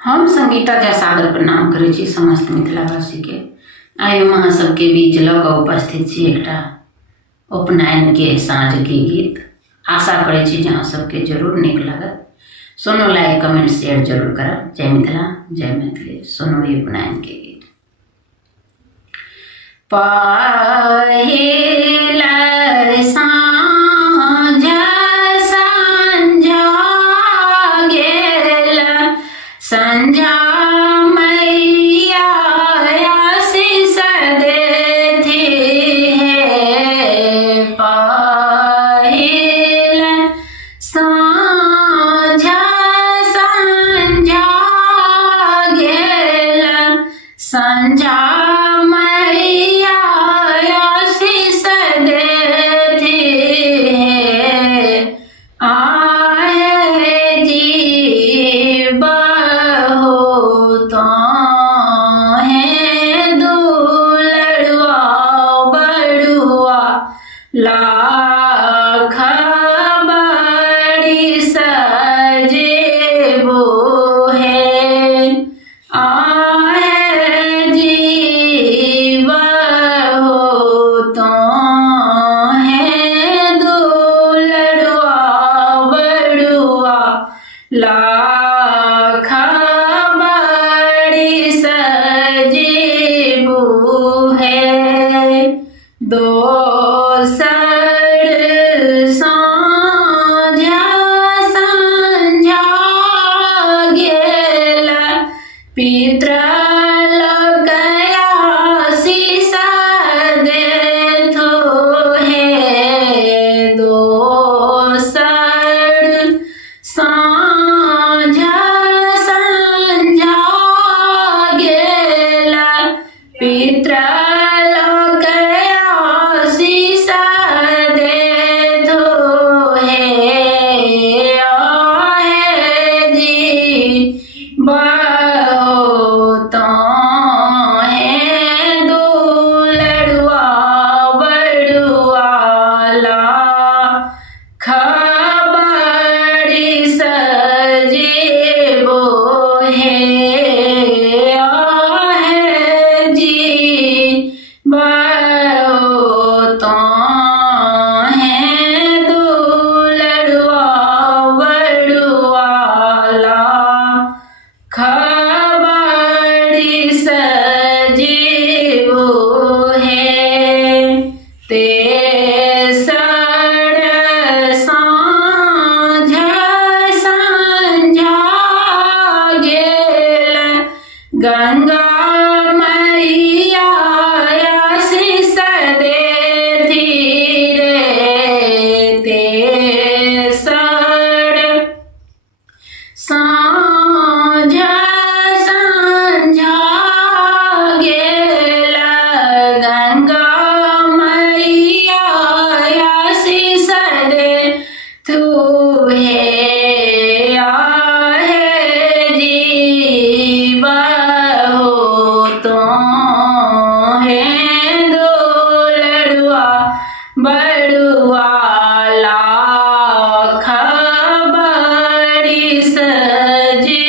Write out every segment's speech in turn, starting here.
हम संगीता जयसागर प्रणाम करै छी समस्त मिथिलावासी के। आइ हम अहाँ सबके बीच लऽ कऽ उपस्थित छी एकटा उपनयन के साँझ के गीत। आशा करै छी जे अहाँ सबके जरूर नीक लागत। सुनू, लाइक कमेंट शेयर जरूर करब। जय मिथिला, जय मैथिली। सुनू ई उपनयन के गीत। पहिला साँझ संझा गेल, संझा मैया आशीष देती है। पहिला साँझ संझा गेल, संझा मैया आशीष देती है। आए जी बहुत है दुलड़ुआ बड़ुआ, लाख बड़ी सजेबो है। आए जी बहुत है दुलड़ुआ बड़ुआ, लाख बड़ी सजेबो है। दोसर साँझ संझा गेल, पितर लोक आशीष देथो है। दोसर साँझ संझा गेल, पितर लोक आशीष देथो है। आहे जी बहुत है दुलड़ुआ बड़ुआ, लाख बड़ी सजेबो है। आहे जी बहुत है दुलड़ुआ बड़ुआ, लाख बड़ी सजेबो है। तेसर साँझ संझा गेल, गंगा मैया आशीष देती रे। तेसर साँझ संझा गेल, गंगा मैया आशीष देथु है। आहे जी बहुत है दुलड़ुआ बड़ुआ, लाख बड़ी सजे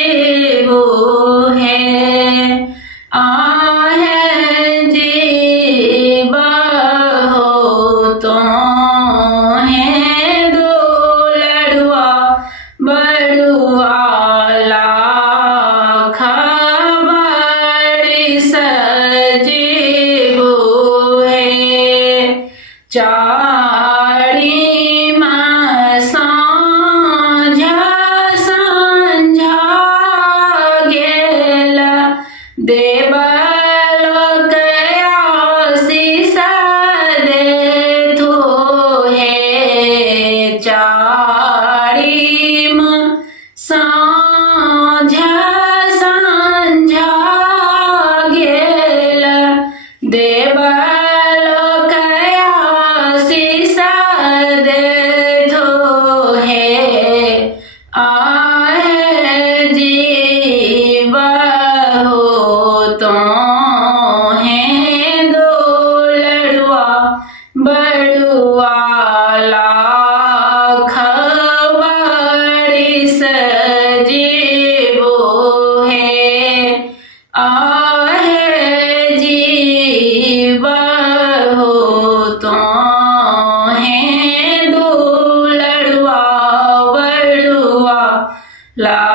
ला